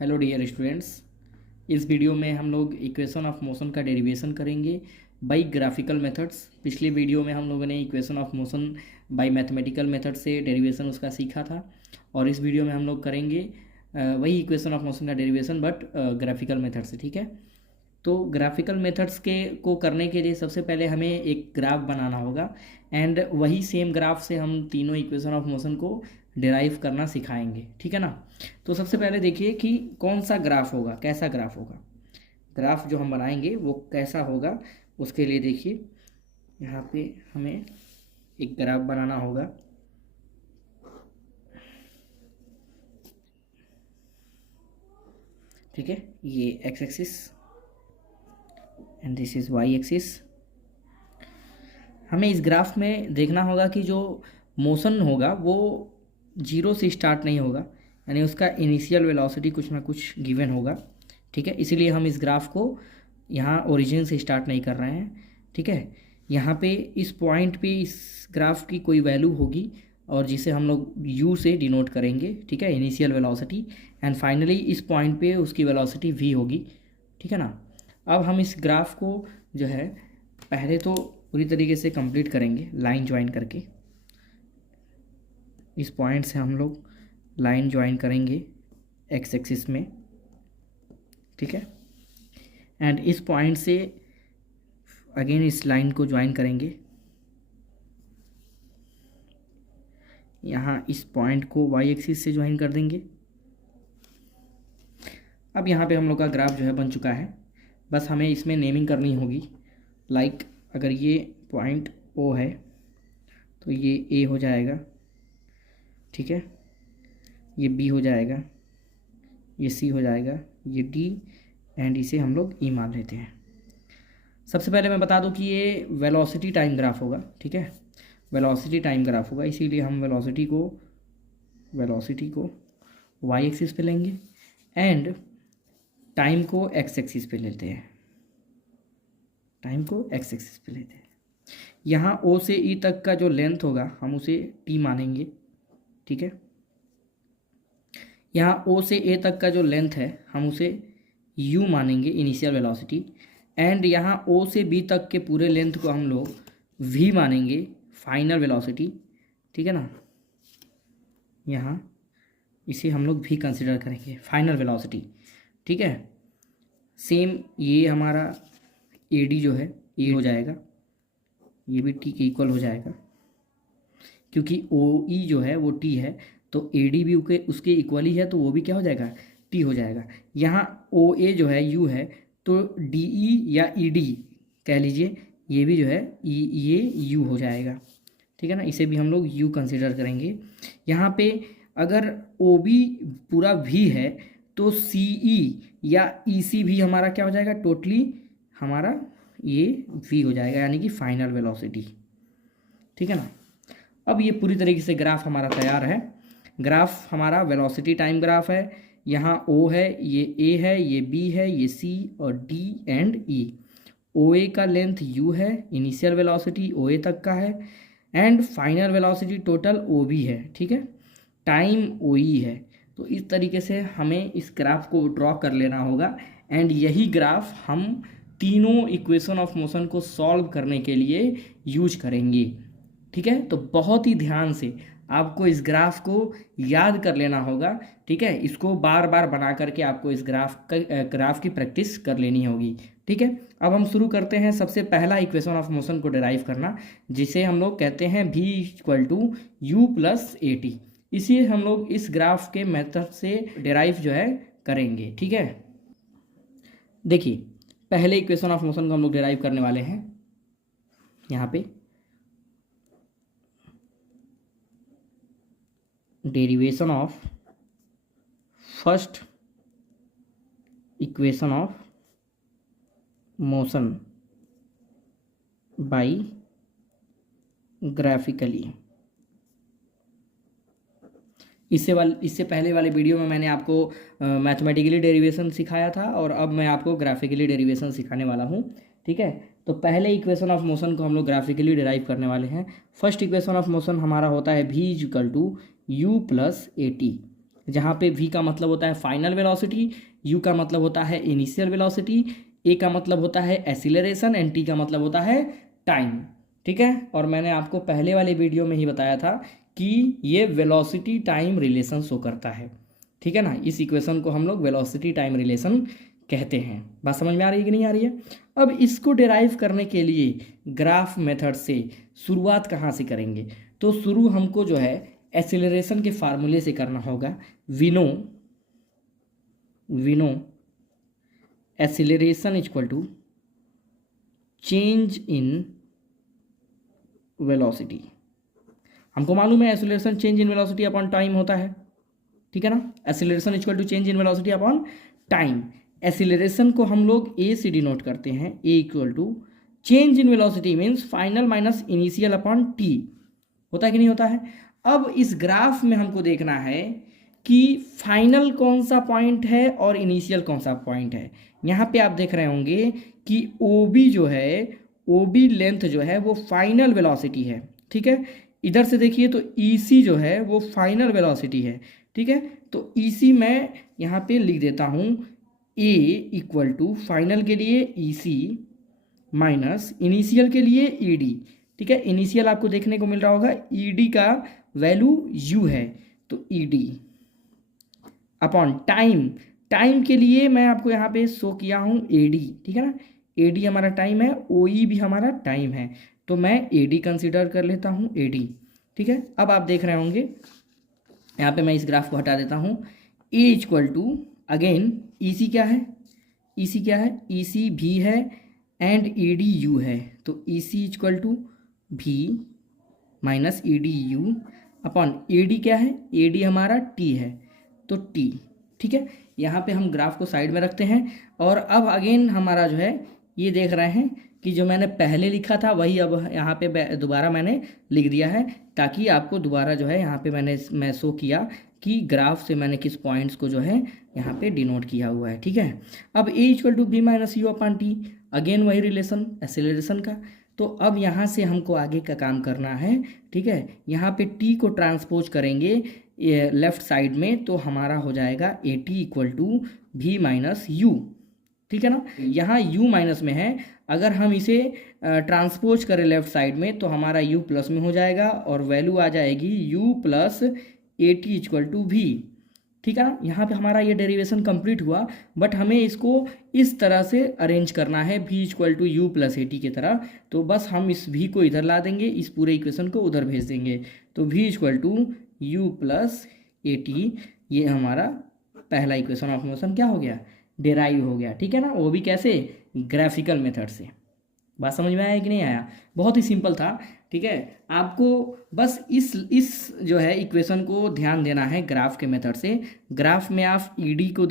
Hello dear students. इस video में हम लोग इक्वेशन ऑफ मोशन का डेरिवेशन करेंगे बाय ग्राफिकल मेथड्स। पिछले वीडियो में हम लोगों ने equation of motion by mathematical method से डेरिवेशन उसका सीखा था, और इस वीडियो में हम लोग करेंगे वही इक्वेशन ऑफ मोशन का डेरिवेशन बट ग्राफिकल मेथड से। ठीक है, तो ग्राफिकल मेथड्स के को करने के लिए सबसे पहले हमें एक ग्राफ बनाना होगा, एंड वही सेम ग्राफ से हम तीनों इक्वेशन ऑफ मोशन को डिराइव करना सिखाएंगे। ठीक है ना। तो सबसे पहले देखिए कि कौन सा ग्राफ होगा, कैसा ग्राफ होगा। ग्राफ जो हम बनाएंगे वो कैसा होगा, उसके लिए देखिए यहाँ पे हमें एक ग्राफ बनाना होगा। ठीक है, ये X axis and this is Y axis. हमें इस ग्राफ में देखना होगा कि जो मोशन होगा वो जीरो से स्टार्ट नहीं होगा, यानी उसका इनिशियल वेलोसिटी कुछ ना कुछ गिवन होगा। ठीक है, इसीलिए हम इस ग्राफ को यहाँ ओरिजिन से स्टार्ट नहीं कर रहे हैं। ठीक है, यहाँ पे इस पॉइंट पे इस ग्राफ की कोई वैल्यू होगी और जिसे हम लोग u से डिनोट करेंगे। ठीक है, इनिशियल वेलोसिटी, एंड फाइनली इस पॉइंट पे उसकी वेलोसिटी v होगी। ठीक है ना। अब हम इस ग्राफ को जो है पहले तो पूरी तरीके से कंप्लीट करेंगे लाइन ज्वाइन करके। इस पॉइंट से हम लोग लाइन ज्वाइन करेंगे एक्स एक्सिस में। ठीक है, एंड इस पॉइंट से अगेन इस लाइन को ज्वाइन करेंगे। यहाँ इस पॉइंट को वाई एक्सिस से ज्वाइन कर देंगे। अब यहाँ पे हम लोग का ग्राफ जो है बन चुका है, बस हमें इसमें नेमिंग करनी होगी। लाइक अगर ये पॉइंट ओ है तो ये ए हो जाएगा। ठीक है, ये बी हो जाएगा, ये सी हो जाएगा, ये डी, एंड इसे हम लोग ई मान लेते हैं। सबसे पहले मैं बता दूं कि ये वेलोसिटी टाइम ग्राफ होगा। ठीक है, वेलोसिटी टाइम ग्राफ होगा, इसीलिए हम वेलोसिटी को वाई एक्सिस पे लेंगे एंड टाइम को एक्स एक्सिस पे लेते हैं। यहाँ ओ से ई तक का जो लेंथ होगा हम उसे टी मानेंगे। ठीक है, यहाँ ओ से ए तक का जो लेंथ है हम उसे u मानेंगे, इनिशियल वेलोसिटी, एंड यहाँ ओ से बी तक के पूरे लेंथ को हम लोग v मानेंगे, फाइनल वेलोसिटी। ठीक है ना, यहाँ इसे हम लोग v कंसिडर करेंगे, फाइनल वेलोसिटी। ठीक है, सेम ये हमारा AD जो है ये हो जाएगा, ये भी t के इक्वल हो जाएगा, क्योंकि OE जो है वो t है, तो AD भी उसके इक्वल ही है, तो वो भी क्या हो जाएगा, t हो जाएगा। यहाँ OA जो है u है, तो DE या ED कह लीजिए, ये भी जो है ये u हो जाएगा। ठीक है ना, इसे भी हम लोग u कंसिडर करेंगे। यहाँ पे अगर OB पूरा v है तो CE या EC भी हमारा क्या हो जाएगा, टोटली हमारा ये v हो जाएगा, यानी कि फाइनल वेलोसिटी। ठीक है ना। अब ये पूरी तरीके से ग्राफ हमारा तैयार है। ग्राफ हमारा वेलोसिटी टाइम ग्राफ है। यहाँ O है, ये A है, ये B है, ये C और D एंड E। OA का लेंथ U है, इनिशियल वेलोसिटी OA तक का है, and final velocity total OB है। ठीक है, टाइम OE है। तो इस तरीके से हमें इस ग्राफ को ड्रॉ कर लेना होगा, एंड यही ग्राफ हम तीनों इक्वेशन ऑफ मोशन को सॉल्व करने के लिए यूज करेंगे। ठीक है, तो बहुत ही ध्यान से आपको इस ग्राफ को याद कर लेना होगा। ठीक है, इसको बार बार बना करके आपको इस ग्राफ की प्रैक्टिस कर लेनी होगी। ठीक है, अब हम शुरू करते हैं सबसे पहला इक्वेशन ऑफ मोशन को डिराइव करना, जिसे हम लोग कहते हैं v = u + at। इसी हम लोग इस ग्राफ के मेथड से डिराइव जो है करेंगे। ठीक है, देखिए पहले इक्वेशन ऑफ मोशन को हम लोग डिराइव करने वाले हैं। यहाँ पे derivation of first equation of motion by graphically. इससे पहले वाले वीडियो में मैंने आपको मैथमेटिकली डेरिवेशन सिखाया था, और अब मैं आपको ग्राफिकली डेरिवेशन सिखाने वाला हूँ। ठीक है, तो पहले इक्वेशन ऑफ मोशन को हम लोग ग्राफिकली डिराइव करने वाले हैं। फर्स्ट इक्वेशन ऑफ मोशन हमारा होता है v = u + at। जहाँ पे v का मतलब होता है फाइनल वेलोसिटी, u का मतलब होता है इनिशियल वेलोसिटी, a का मतलब होता है एक्सीलरेशन एंड t का मतलब होता है टाइम। ठीक है, और मैंने आपको पहले वाले वीडियो में ही बताया था कि ये वेलोसिटी टाइम रिलेशन शो करता है। ठीक है ना, इस इक्वेशन को हम लोग वेलोसिटी टाइम रिलेशन कहते हैं। बात समझ में आ रही है कि नहीं आ रही है? अब इसको डिराइव करने के लिए ग्राफ मेथड से शुरुआत कहाँ से करेंगे? तो शुरू हमको जो है एक्सीलरेशन के फार्मूले से करना होगा। We know acceleration equal to change in velocity. हमको मालूम है acceleration change in velocity upon time होता है। ठीक है ना, acceleration equal to change in velocity upon time. Acceleration को हम लोग ए से डिनोट करते हैं, A equal to change in velocity means final minus initial upon T. होता है कि नहीं होता है? अब इस ग्राफ में हमको देखना है कि फाइनल कौन सा पॉइंट है और इनिशियल कौन सा पॉइंट है। यहाँ पे आप देख रहे होंगे कि ओ बी जो है, ओ बी लेंथ जो है वो फाइनल वेलोसिटी है। ठीक है, इधर से देखिए तो ई सी जो है वो फाइनल वेलोसिटी है। ठीक है, तो ई सी मैं यहाँ पे लिख देता हूँ ए इक्वल टू फाइनल के लिए ई सी माइनस इनिशियल के लिए ई डी। ठीक है, इनिशियल आपको देखने को मिल रहा होगा ई डी का वैल्यू यू है, तो E D upon time. Time के लिए मैं आपको यहाँ पे शो किया हूँ ए डी। ठीक है ना, ए डी हमारा टाइम है, ओ ई भी हमारा टाइम है, तो मैं ए डी कंसिडर कर लेता हूँ, ए डी। ठीक है, अब आप देख रहे होंगे यहाँ पे मैं इस ग्राफ को हटा देता हूँ। ए इक्वल टू अगेन ई सी क्या है, ई सी क्या है, ई सी भी है एंड ई डी यू है, तो ई सी इक्वल टू भी minus E D you upon A D क्या है, ए डी हमारा टी है, तो टी। ठीक है, यहाँ पे हम ग्राफ को साइड में रखते हैं और अब अगेन हमारा जो है ये देख रहे हैं कि जो मैंने पहले लिखा था वही अब यहाँ पे दोबारा मैंने लिख दिया है, ताकि आपको दोबारा जो है यहाँ पे मैं शो किया कि ग्राफ से मैंने किस पॉइंट्स को जो है यहाँ पे डिनोट किया हुआ है। ठीक है, अब A equal to B minus U upon T, again वही रिलेशन एक्सेलरेशन का। तो अब यहाँ से हमको आगे का काम करना है। ठीक है, यहाँ पे टी को ट्रांसपोज करेंगे लेफ्ट साइड में, तो हमारा हो जाएगा ए टी इक्वल टू भी माइनस यू। ठीक है ना, यहाँ u माइनस में है, अगर हम इसे ट्रांसपोज करें लेफ्ट साइड में तो हमारा u प्लस में हो जाएगा और वैल्यू आ जाएगी u plus A T equal to भी। ठीक है ना, यहाँ पे हमारा ये डेरिवेशन कंप्लीट हुआ, बट हमें इसको इस तरह से अरेंज करना है v equal to U plus A T की तरह। तो बस हम इस v को इधर ला देंगे, इस पूरे इक्वेशन को उधर भेज देंगे, तो v equal to U plus A T, ये हमारा पहला इक्वेशन ऑफ मोशन क्या हो गया, डेराइव हो गया। ठीक है ना, वो भी कैसे, ग्राफिकल मेथड से। बात समझ में आया कि नहीं आया? बहुत ही सिंपल था। ठीक है, आपको बस इस जो है इक्वेशन को ध्यान देना है ग्राफ के मेथड से। ग्राफ में आप ईडी को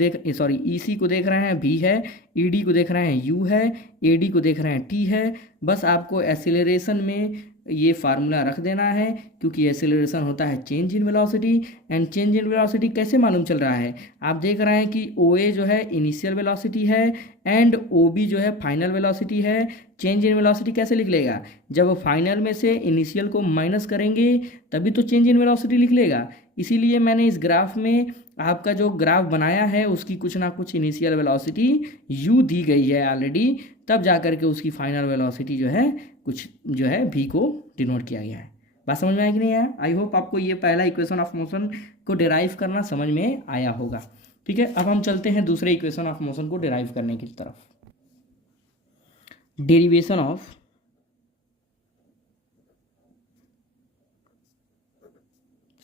ईसी को देख रहे हैं, भी है, ईडी को देख रहे हैं, यू है, एडी को देख रहे हैं, टी है। बस आपको एक्सीलरेशन में ये फार्मूला रख देना है, क्योंकि एक्सीलरेशन होता है change in velocity, and change in velocity कैसे मालूम चल रहा है, आप देख रहे हैं कि ओ ए जो है इनिशियल वेलोसिटी है एंड ओ बी जो है फाइनल वेलोसिटी है। चेंज इन वेलोसिटी कैसे लिख लेगा, जब फाइनल में से इनिशियल को माइनस करेंगे तभी तो चेंज इन वेलोसिटी लिख लेगा। इसीलिए मैंने इस ग्राफ में आपका जो ग्राफ बनाया है उसकी कुछ ना कुछ इनिशियल वेलोसिटी u दी गई है ऑलरेडी, तब जा कर के उसकी फाइनल वेलोसिटी जो है कुछ जो है v को डिनोट किया गया है। बात समझ में आया कि नहीं आया? आई होप आपको ये पहला इक्वेशन ऑफ मोशन को डिराइव करना समझ में आया होगा। ठीक है, अब हम चलते हैं दूसरे इक्वेशन ऑफ मोशन को डिराइव करने की तरफ। Derivation of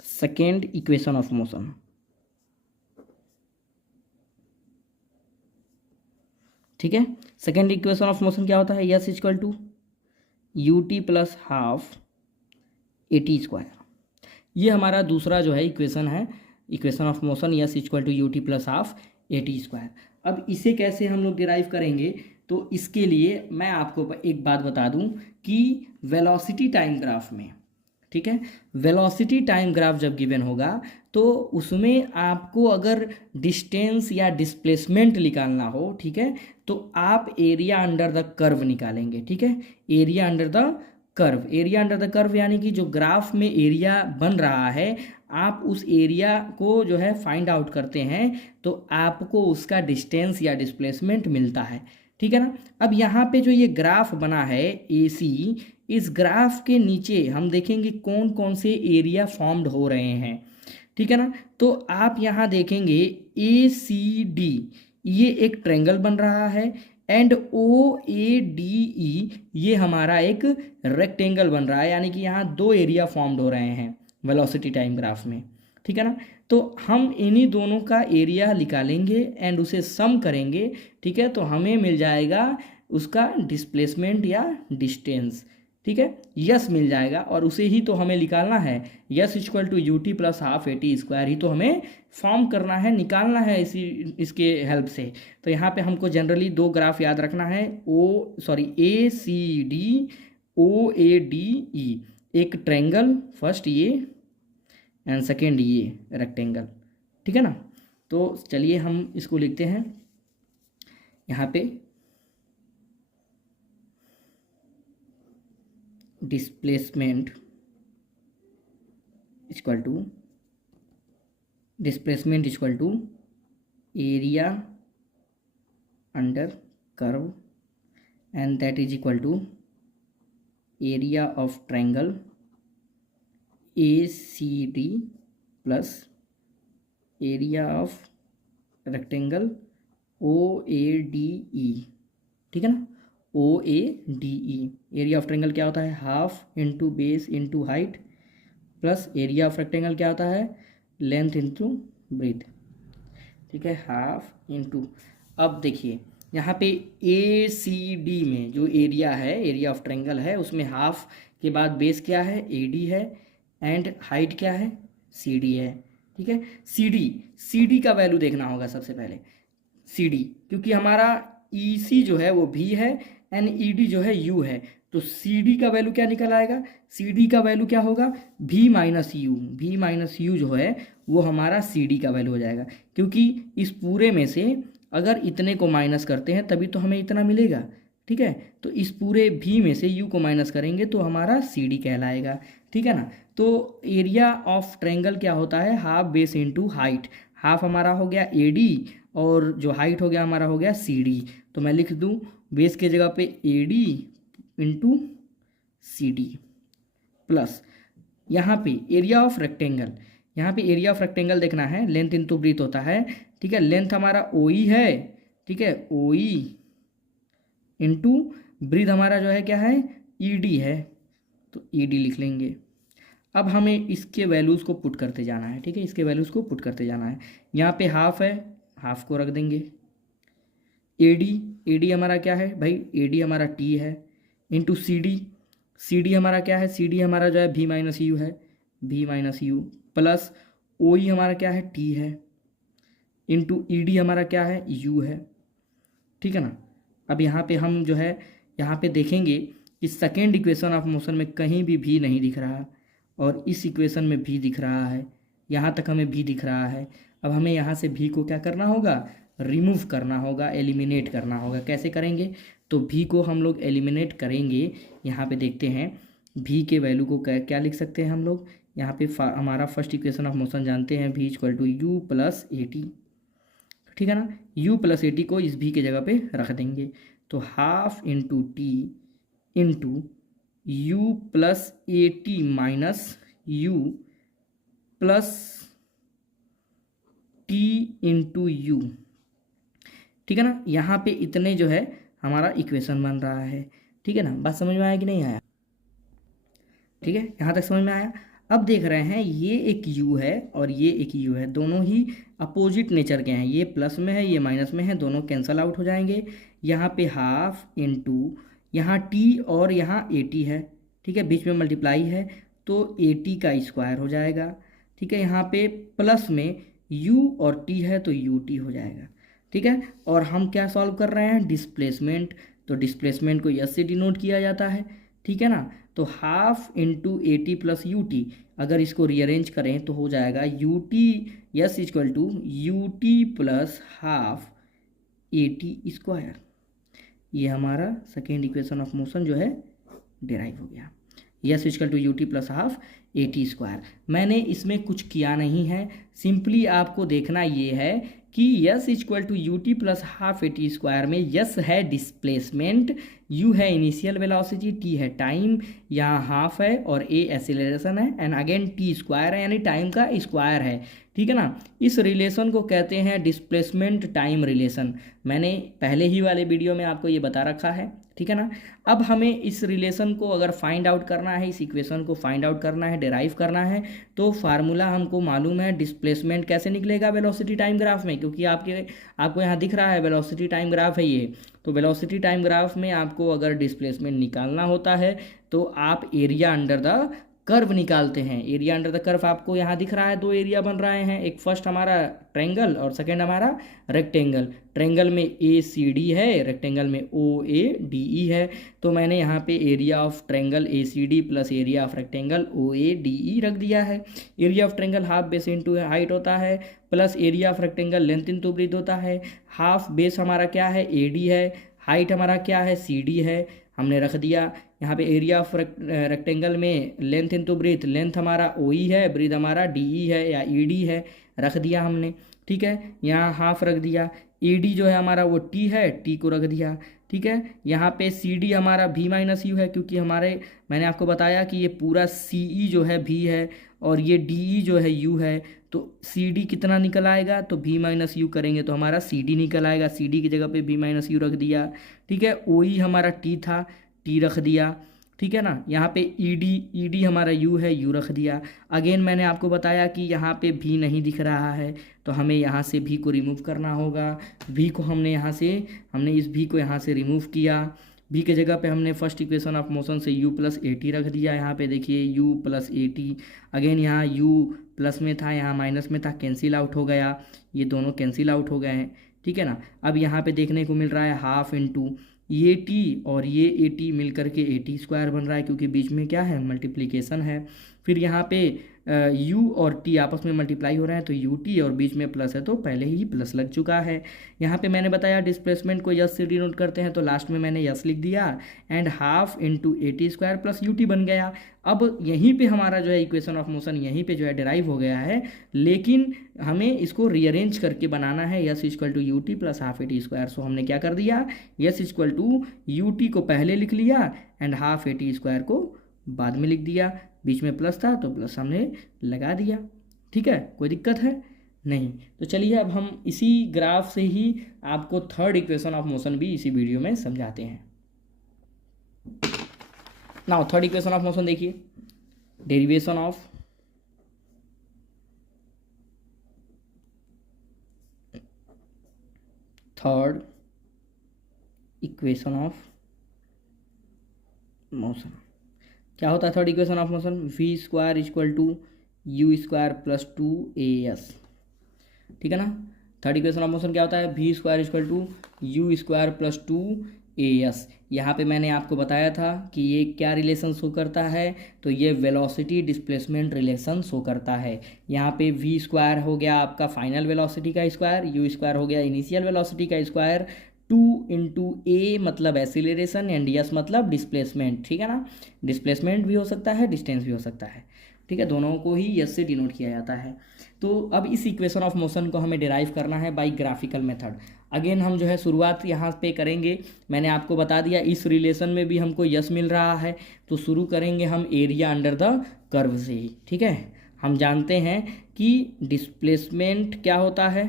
second equation of motion. ठीक है, सेकेंड इक्वेशन ऑफ मोशन क्या होता है, S equal to U T plus half A T square. ये हमारा दूसरा जो है इक्वेशन है, equation of motion, S equal to U T plus half A T square. अब इसे कैसे हम लोग डिराइव करेंगे, तो इसके लिए मैं आपको एक बात बता दूं कि वेलोसिटी टाइम ग्राफ में, ठीक है, वेलोसिटी टाइम ग्राफ जब गिवन होगा तो उसमें आपको अगर डिस्टेंस या डिस्प्लेसमेंट निकालना हो, ठीक है, तो आप एरिया अंडर द कर्व निकालेंगे। ठीक है, area under the curve, area under the curve यानी कि जो ग्राफ में एरिया बन रहा है, आप उस एरिया को जो है फाइंड आउट करते हैं तो आपको उसका डिस्टेंस या डिस्प्लेसमेंट मिलता है, ठीक है ना। अब यहाँ पे जो ये ग्राफ बना है AC, इस ग्राफ के नीचे हम देखेंगे कौन कौन से एरिया फॉर्म्ड हो रहे हैं, ठीक है ना। तो आप यहाँ देखेंगे ACD ये एक ट्रायंगल बन रहा है, एंड OADE ये हमारा एक रेक्टेंगल बन रहा है, यानी कि यहाँ दो एरिया फॉर्म्ड हो रहे हैं वेलोसिटी टाइम ग्राफ में, ठीक है ना। तो हम इन्हीं दोनों का एरिया निकालेंगे एंड उसे सम करेंगे, ठीक है, तो हमें मिल जाएगा उसका डिस्प्लेसमेंट या डिस्टेंस, ठीक है, यस मिल जाएगा। और उसे ही तो हमें निकालना है, S equal to UT plus half AT square ही तो हमें फॉर्म करना है, निकालना है इसके हेल्प से। तो यहाँ पे हमको जनरली दो ग्राफ याद रखना है, ACD OADE, एक ट्रायंगल फर्स्ट ये एंड सेकेंड ये रेक्टेंगल, ठीक है ना। तो चलिए हम इसको लिखते हैं यहाँ पे, displacement equal to area under curve and that is equal to area of triangle ACD plus area of rectangle OADE, ठीक है ना, OADE। एरिया ऑफ ट्रायंगल क्या होता है, half into base into height, plus area of rectangle क्या होता है, length into breadth, ठीक है, हाफ इंटू। अब देखिए यहाँ पे ACD में जो एरिया है, एरिया ऑफ ट्रायंगल है, उसमें हाफ के बाद बेस क्या है, AD है, एंड हाइट क्या है, CD है, ठीक है। CD का वैल्यू देखना होगा सबसे पहले, CD, क्योंकि हमारा EC जो है वो V है एंड ED जो है U है, तो CD का वैल्यू क्या निकल आएगा, CD का वैल्यू क्या होगा, V माइनस U जो है वो हमारा CD का वैल्यू हो जाएगा, क्योंकि इस पूरे में से अगर इतने को माइनस करते हैं तभी तो हमें इतना मिलेगा, ठीक है। तो इस पूरे V में से U को माइनस करेंगे तो हमारा CD कहलाएगा, ठीक है ना। तो एरिया ऑफ ट्रायंगल क्या होता है, half base into height, half हमारा हो गया AD और जो हाइट हो गया हमारा हो गया CD। तो मैं लिख दूं बेस के जगह पे AD इंटू CD प्लस यहाँ पे एरिया ऑफ रेक्टेंगल, यहाँ पे एरिया ऑफ रेक्टेंगल देखना है, लेंथ इंटू ब्रीथ होता है, ठीक है। लेंथ हमारा OE है, ठीक है, OE इंटू ब्रीथ हमारा जो है क्या है, ED है, तो ED लिख लेंगे। अब हमें इसके वैल्यूज़ को पुट करते जाना है, ठीक है, इसके वैल्यूज़ को पुट करते जाना है। यहाँ पे हाफ है, हाफ को रख देंगे, AD हमारा क्या है भाई, AD हमारा T है, इंटू CD हमारा क्या है, CD हमारा जो है V माइनस U है, V minus U plus OE हमारा क्या है, T है, इंटू ED हमारा क्या है, U है, ठीक है ना। अब यहाँ पे हम जो है यहाँ पे देखेंगे कि सेकेंड इक्वेशन ऑफ मोशन में कहीं भी V नहीं दिख रहा और इस इक्वेशन में V दिख रहा है, यहाँ तक हमें V दिख रहा है। अब हमें यहाँ से V को क्या करना होगा, रिमूव करना होगा, एलिमिनेट करना होगा। कैसे करेंगे, तो V को हम लोग एलिमिनेट करेंगे। यहाँ पे देखते हैं V के वैल्यू को क्या लिख सकते हैं हम लोग, यहाँ पे हमारा फर्स्ट इक्वेशन ऑफ मोशन जानते हैं, V equal to U plus AT, ठीक है ना। U प्लस AT को इस V के जगह पे रख देंगे, तो half into T into U plus AT minus U plus T into U, ठीक है ना। यहाँ पे इतने जो है हमारा इक्वेशन बन रहा है, ठीक है ना। बात समझ में आया कि नहीं आया, ठीक है, यहाँ तक समझ में आया। अब देख रहे हैं ये एक U है और ये एक U है, दोनों ही अपोजिट नेचर के हैं, ये प्लस में है ये माइनस में है, दोनों कैंसल आउट हो जाएंगे। यहाँ पे हाफ इंटू यहाँ T और यहाँ AT है, ठीक है, बीच में मल्टीप्लाई है तो AT का स्क्वायर हो जाएगा, ठीक है। यहाँ पे प्लस में U और T है तो UT हो जाएगा, ठीक है। और हम क्या सॉल्व कर रहे हैं, डिस्प्लेसमेंट, तो डिस्प्लेसमेंट को S से डिनोट किया जाता है, ठीक है ना। तो half into AT plus UT, अगर इसको रीअरेंज करें तो हो जाएगा UT S equal to UT plus half AT square. ये हमारा सेकेंड इक्वेशन ऑफ मोशन जो है डिराइव हो गया। S equal to U T plus half A T square. मैंने इसमें कुछ किया नहीं है, सिंपली आपको देखना ये है कि S equal to U T plus half A T square में यस है डिस्प्लेसमेंट, यू है इनिशियल वेलोसिटी, टी है टाइम, यहाँ हाफ है और ए एक्सीलरेशन है, एंड अगेन टी स्क्वायर है यानी टाइम का स्क्वायर है। ठीक है ना, इस रिलेशन को कहते हैं डिस्प्लेसमेंट टाइम रिलेशन। मैंने पहले ही वाले वीडियो में आपको ये बता रखा है। ठीक है ना, अब हमें इस रिलेशन को अगर फाइंड आउट करना है, इस इक्वेशन को फाइंड आउट करना है, डिराइव करना है, तो फार्मूला हमको मालूम है। डिस्प्लेसमेंट कैसे निकलेगा वेलोसिटी टाइम ग्राफ में, क्योंकि आपको यहाँ दिख रहा है वेलोसिटी टाइम ग्राफ है ये। तो वेलोसिटी टाइम ग्राफ में आपको अगर डिस्प्लेसमेंट निकालना होता है तो आप एरिया अंडर द कर्व निकालते हैं। एरिया अंडर द कर्व आपको यहाँ दिख रहा है, दो एरिया बन रहे हैं, एक फर्स्ट हमारा ट्रायंगल और सेकंड हमारा रेक्टेंगल। ट्रायंगल में ए सी डी है, रेक्टेंगल में ओ ए डी ई है। तो मैंने यहाँ पे area of triangle A C D plus area of rectangle O A D E रख दिया है। Area of triangle half base into height होता है, plus area of rectangle length into breadth होता है। हाफ बेस हमारा क्या है, ए डी है, हाइट हमारा क्या है, सी डी है, हमने रख दिया। यहाँ पे एरिया ऑफ रेक्टेंगल में लेंथ इंटू ब्रीथ, लेंथ हमारा ओ ई है, ब्रीथ हमारा डी ई है या ई डी है, रख दिया हमने। ठीक है, यहाँ हाफ रख दिया। ए डी जो है हमारा वो टी है, टी को रख दिया। ठीक है, यहाँ पे सी डी हमारा भी माइनस यू है, क्योंकि हमारे मैंने आपको बताया कि ये पूरा सी ई जो है भी है और ये डी ई जो है यू है। तो सी डी कितना निकल आएगा, तो भी माइनस यू करेंगे तो हमारा सी डी निकल आएगा। सी डी की जगह पे भी माइनस यू रख दिया। ठीक है, ओ ई हमारा टी था, टी रख दिया। ठीक है ना, यहाँ पे ई डी हमारा यू है, यू रख दिया। अगेन मैंने आपको बताया कि यहाँ पे भी नहीं दिख रहा है, तो हमें यहाँ से भी को रिमूव करना होगा। भी को हमने इस भी को यहाँ से रिमूव किया। भी के जगह पे हमने फर्स्ट इक्वेशन ऑफ मोशन से u प्लस ए टी रख दिया। यहाँ पे देखिए u plus A T, again यहाँ u प्लस में था, यहाँ माइनस में था, कैंसिल आउट हो गया, ये दोनों कैंसिल आउट हो गए हैं। ठीक है ना, अब यहाँ पे देखने को मिल रहा है हाफ इंटू ये टी और ये ए टी मिल करके ए टी स्क्वायर बन रहा है, क्योंकि बीच में क्या है, मल्टीप्लिकेशन है। फिर यहाँ पे u और t आपस में मल्टीप्लाई हो रहे हैं, तो यू टी और बीच में प्लस है तो पहले ही प्लस लग चुका है। यहाँ पे मैंने बताया डिस्प्लेसमेंट को यस से डिनोट करते हैं, तो लास्ट में मैंने यस लिख दिया and half into A T square plus U T बन गया। अब यहीं पे हमारा जो है इक्वेशन ऑफ मोशन यहीं पे जो है डिराइव हो गया है, लेकिन हमें इसको रीअरेंज करके बनाना है। S equal to U T plus half A T square. So हमने क्या कर दिया, S equal to U T को पहले लिख लिया and half A T square को बाद में लिख दिया। बीच में प्लस था तो प्लस हमने लगा दिया। ठीक है, कोई दिक्कत है नहीं। तो चलिए अब हम इसी ग्राफ से ही आपको थर्ड इक्वेशन ऑफ मोशन भी इसी वीडियो में समझाते हैं। Now third equation of motion देखिए, derivation of third equation of motion क्या होता है। Third equation of motion V square equal to U square plus two A S. ठीक है ना, थर्ड इक्वेशन ऑफ मोशन क्या होता है, V square equal to U square plus two A S. यहाँ पे मैंने आपको बताया था कि ये क्या रिलेशन शो करता है, तो ये वेलोसिटी डिस्प्लेसमेंट रिलेशन शो करता है। यहाँ पे वी स्क्वायर हो गया आपका फाइनल वेलोसिटी का स्क्वायर, यू स्क्वायर हो गया इनिशियल वेलोसिटी का स्क्वायर, 2 इंटू ए मतलब एक्सीलरेशन एंड यस मतलब डिस्प्लेसमेंट। ठीक है ना, डिस्प्लेसमेंट भी हो सकता है, डिस्टेंस भी हो सकता है। ठीक है, दोनों को ही यस से डिनोट किया जाता है। तो अब इस इक्वेशन ऑफ मोशन को हमें डिराइव करना है बाय ग्राफिकल मेथड। अगेन हम जो है शुरुआत यहाँ पे करेंगे। मैंने आपको बता दिया इस रिलेशन में भी हमको यस मिल रहा है, तो शुरू करेंगे हम एरिया अंडर द कर्व से ही। ठीक है, हम जानते हैं कि डिस्प्लेसमेंट क्या होता है,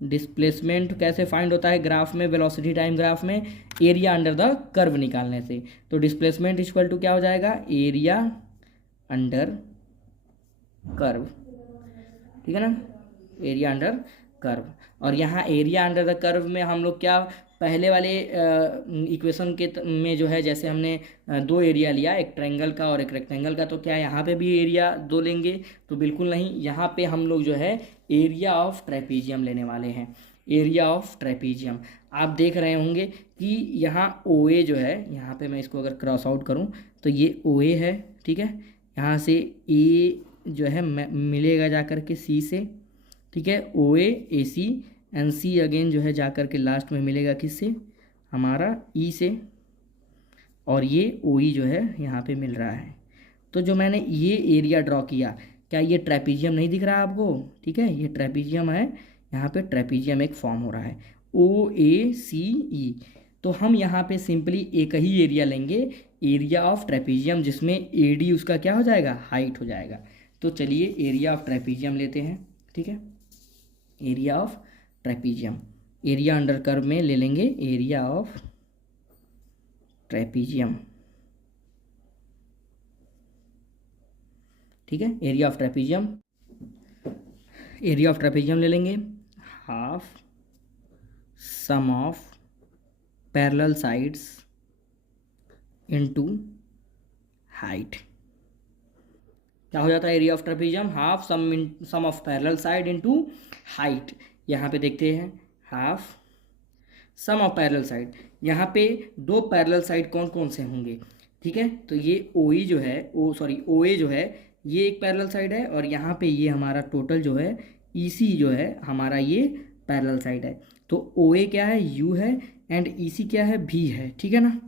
डिस्प्लेसमेंट कैसे फाइंड होता है ग्राफ में, वेलोसिटी टाइम ग्राफ में, एरिया अंडर द कर्व निकालने से। तो डिस्प्लेसमेंट इक्वल टू क्या हो जाएगा, एरिया अंडर कर्व। ठीक है ना, एरिया अंडर कर्व। और यहाँ एरिया अंडर द कर्व में हम लोग क्या, पहले वाले इक्वेशन के में जो है जैसे हमने दो एरिया लिया, एक ट्रायंगल का और एक रेक्टेंगल का, तो क्या यहाँ पे भी एरिया दो लेंगे, तो बिल्कुल नहीं। यहाँ पे हम लोग जो है एरिया ऑफ ट्रेपीजियम लेने वाले हैं। एरिया ऑफ ट्रेपीजियम आप देख रहे होंगे कि यहाँ ओ ए जो है, यहाँ पे मैं इसको अगर क्रॉस आउट करूँ तो ये ओ ए है। ठीक है, यहाँ से ए जो है मिलेगा जाकर के सी से। ठीक है, ओ ए सी एंड सी अगेन जो है जाकर के लास्ट में मिलेगा किससे, हमारा ई से, और ये ओ ई जो है यहाँ पे मिल रहा है। तो जो मैंने ये एरिया ड्रॉ किया, क्या ये ट्रेपीजियम नहीं दिख रहा है आपको? ठीक है, ये ट्रेपीजियम है, यहाँ पे ट्रेपीजियम एक फॉर्म हो रहा है, OACE। तो हम यहाँ पे सिंपली एक ही एरिया लेंगे, एरिया ऑफ ट्रेपीजियम, जिसमें AD उसका क्या हो जाएगा, हाइट हो जाएगा। तो चलिए एरिया ऑफ ट्रेपीजियम लेते हैं। ठीक है, area of trapezium, area under curve में ले लेंगे एरिया ऑफ ट्रेपीजियम। ठीक है, area of trapezium, area of trapezium ले लेंगे, half sum of parallel sides into height. क्या हो जाता है area of trapezium? Half sum of parallel side into height. यहाँ पे देखते हैं, half sum of parallel side, यहाँ पे दो पैरेलल साइड कौन कौन से होंगे? ठीक है, तो ये OE जो है, OA जो है, ये एक पैरेलल साइड है, और यहाँ पे ये हमारा टोटल जो है EC जो है हमारा, ये पैरेलल साइड है। तो OA क्या है, U है, एंड EC क्या है, V है। ठीक है ना,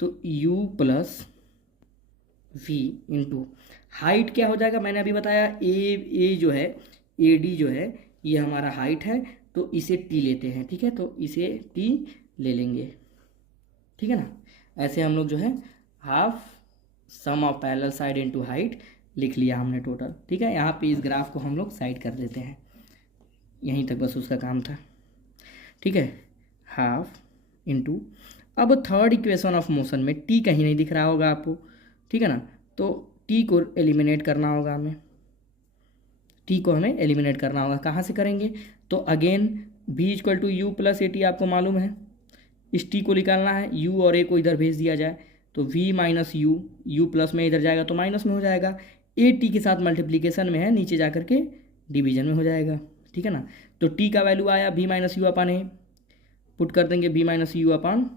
तो U plus V into height क्या हो जाएगा, मैंने अभी बताया, ए जो है, AD जो है, ये हमारा हाइट है, तो इसे T लेते हैं। ठीक है, तो इसे T ले लेंगे। ठीक है ना, ऐसे हम लोग जो है half sum of parallel side into height लिख लिया हमने टोटल। ठीक है, यहाँ पे इस ग्राफ को हम लोग साइड कर देते हैं, यहीं तक बस उसका काम था। ठीक है, हाफ इनटू, अब थर्ड इक्वेशन ऑफ मोशन में T कहीं नहीं दिख रहा होगा आपको। ठीक है ना, तो T को एलिमिनेट करना होगा हमें, T को हमें एलिमिनेट करना होगा। कहाँ से करेंगे? तो again V equal to U plus AT आपको मालूम है, इस T को निकालना है, U और A को इधर भेज दिया जाए, तो V माइनस यू प्लस में इधर जाएगा तो माइनस में हो जाएगा, AT के साथ मल्टीप्लीकेशन में है, नीचे जा करके डिवीजन में हो जाएगा। ठीक है ना, तो T का वैल्यू आया V minus you upon A, put कर देंगे V minus you upon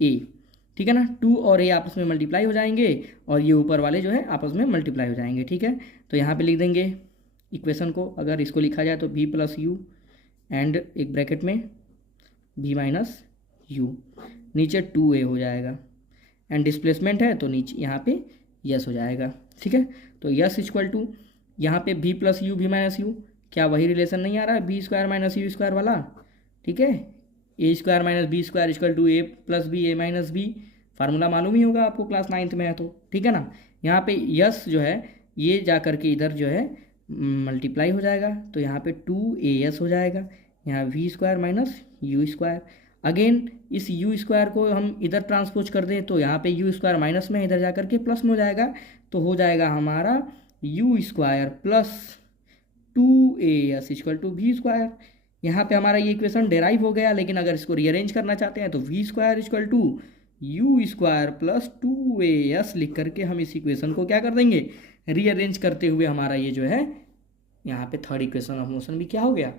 A। ठीक है ना, 2 और A आपस में मल्टीप्लाई हो जाएंगे, और ये ऊपर वाले जो है आपस में मल्टीप्लाई हो जाएंगे। ठीक है, तो यहाँ पे लिख देंगे इक्वेशन को, अगर इसको लिखा जाए तो V प्लस यू एंड एक ब्रैकेट में V माइनस यू, नीचे 2A हो जाएगा, एंड डिस्प्लेसमेंट है तो नीचे यहाँ पे यस हो जाएगा। ठीक है, तो यस इक्वल टू यहाँ पे V plus U, V minus U, क्या वही रिलेशन नहीं आ रहा है, B square minus U square वाला? ठीक है, A square minus B square equal to A plus B, A minus B, formula मालूम ही होगा आपको, क्लास 9th में है तो। ठीक है ना, यहाँ पे यस जो है ये जा करके इधर जो है मल्टीप्लाई हो जाएगा, तो यहाँ पे 2AS हो जाएगा, यहाँ V square minus U square. Again इस यू स्क्वायर को हम इधर ट्रांसपोज कर दें, तो यहाँ पे यू स्क्वायर माइनस में, इधर जा करके प्लस में हो जाएगा, तो हो जाएगा हमारा U square plus 2AS equal to V square. यहाँ पे हमारा ये इक्वेशन डेराइव हो गया, लेकिन अगर इसको रीअरेंज करना चाहते हैं तो V square equal to U square plus 2AS लिख करके हम इस इक्वेशन को क्या कर देंगे, रीअरेंज करते हुए हमारा ये जो है यहाँ पे थर्ड इक्वेशन ऑफ मोशन भी क्या हो गया,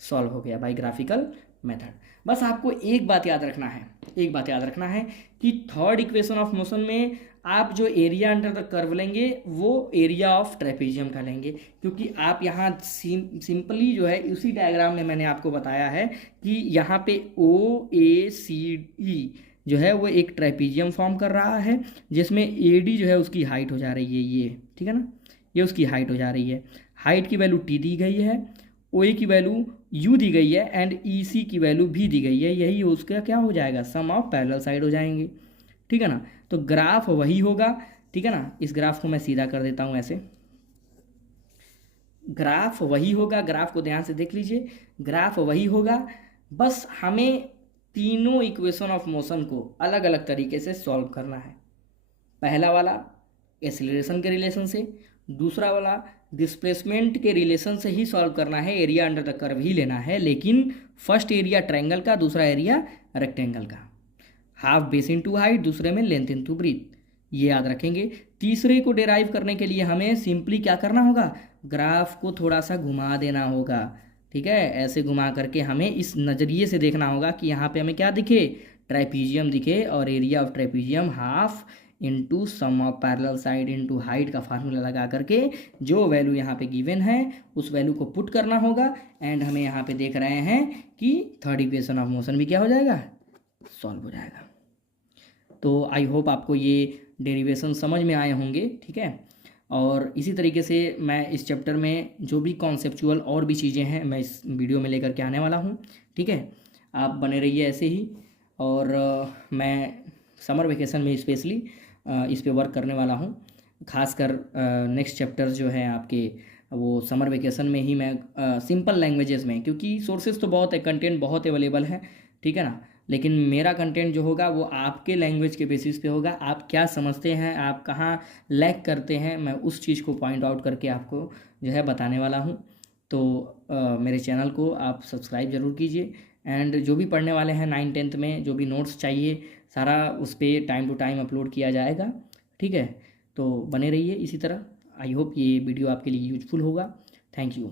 सॉल्व हो गया बाय ग्राफिकल मेथड। बस आपको एक बात याद रखना है, एक बात याद रखना है कि थर्ड इक्वेशन ऑफ मोशन में आप जो एरिया अंडर द कर्व लेंगे वो एरिया ऑफ ट्रेपीजियम का लेंगे, क्योंकि आप यहाँ सिंपली जो है उसी डायग्राम में मैंने आपको बताया है कि यहाँ पे OACE जो है वो एक ट्रेपीजियम फॉर्म कर रहा है, जिसमें AD जो है उसकी हाइट हो जा रही है ये। ठीक है ना, ये उसकी हाइट हो जा रही है, हाइट की वैल्यू T दी गई है, OA की वैल्यू U दी गई है, एंड EC की वैल्यू भी दी गई है, यही उसका क्या हो जाएगा, सम ऑफ पैरेलल साइड हो जाएंगे। ठीक है ना, तो ग्राफ वही होगा। ठीक है ना, इस ग्राफ को मैं सीधा कर देता हूं ऐसे, ग्राफ वही होगा, ग्राफ को ध्यान से देख लीजिए, ग्राफ वही होगा, बस हमें तीनों इक्वेशन ऑफ मोशन को अलग अलग तरीके से सॉल्व करना है। पहला वाला एक्सीलरेशन के रिलेशन से, दूसरा वाला डिस्प्लेसमेंट के रिलेशन से ही सॉल्व करना है, एरिया अंडर द कर्व ही लेना है, लेकिन फर्स्ट एरिया ट्रायंगल का, दूसरा एरिया रेक्टेंगल का, हाफ बेस इनटू हाइट, दूसरे में लेंथ इनटू ब्रीथ, ये याद रखेंगे। तीसरे को डेराइव करने के लिए हमें सिंपली क्या करना होगा, ग्राफ को थोड़ा सा घुमा देना होगा। ठीक है, ऐसे घुमा करके हमें इस नज़रिए से देखना होगा कि यहाँ पे हमें क्या दिखे, ट्राइपीजियम दिखे, और area of trapezium half into sum of parallel side into height का फार्मूला लगा करके जो वैल्यू यहाँ पे गिवन है उस वैल्यू को पुट करना होगा, एंड हमें यहाँ पे देख रहे हैं कि थर्ड इक्वेशन ऑफ मोशन भी क्या हो जाएगा, सॉल्व हो जाएगा। तो आई होप आपको ये डेरिवेशन समझ में आए होंगे, ठीक है। और इसी तरीके से मैं इस चैप्टर में जो भी कॉन्सेप्चुअल और भी चीज़ें हैं मैं इस वीडियो में लेकर के आने वाला हूँ, ठीक है। आप बने रहिए ऐसे ही। और मैं समर वेकेशन में स्पेशली इस पे वर्क करने वाला हूँ, खासकर नेक्स्ट चैप्टर जो है आपके वो समर वेकेशन में ही मैं सिंपल लैंग्वेजेस में, क्योंकि सोर्सेज तो बहुत है, कंटेंट बहुत अवेलेबल है, ठीक है ना। लेकिन मेरा कंटेंट जो होगा वो आपके लैंग्वेज के बेसिस पे होगा, आप क्या समझते हैं, आप कहाँ लैक करते हैं, मैं उस चीज़ को पॉइंट आउट करके आपको जो है बताने वाला हूँ। तो मेरे चैनल को आप सब्सक्राइब ज़रूर कीजिए। एंड जो भी पढ़ने वाले हैं 9th-10th में जो भी नोट्स चाहिए सारा उस पर टाइम टू टाइम अपलोड किया जाएगा, ठीक है। तो बने रहिए इसी तरह। आई होप ये वीडियो आपके लिए यूजफुल होगा। Thank you.